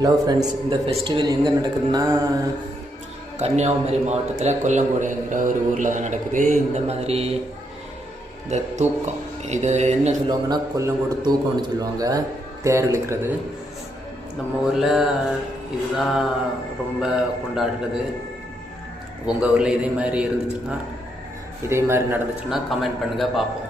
Hello friends, இந்த festival எங்கே நடக்குதுன்னா கன்னியாகுமரி மாவட்டத்தில் கொல்லங்கோடுங்கிற ஒரு ஊரில் தான் நடக்குது. இந்த மாதிரி இந்த தூக்கம் இது என்ன சொல்லுவாங்கன்னா கொல்லங்கோடு தூக்கம்னு சொல்லுவாங்க. தேர் இழுக்கிறது நம்ம ஊரில் இதுதான் ரொம்ப கொண்டாடுறது. உங்கள் ஊரில் இதே மாதிரி இருந்துச்சுன்னா, இதே மாதிரி நடந்துச்சுன்னா கமெண்ட் பண்ணுங்கள், பார்ப்போம்.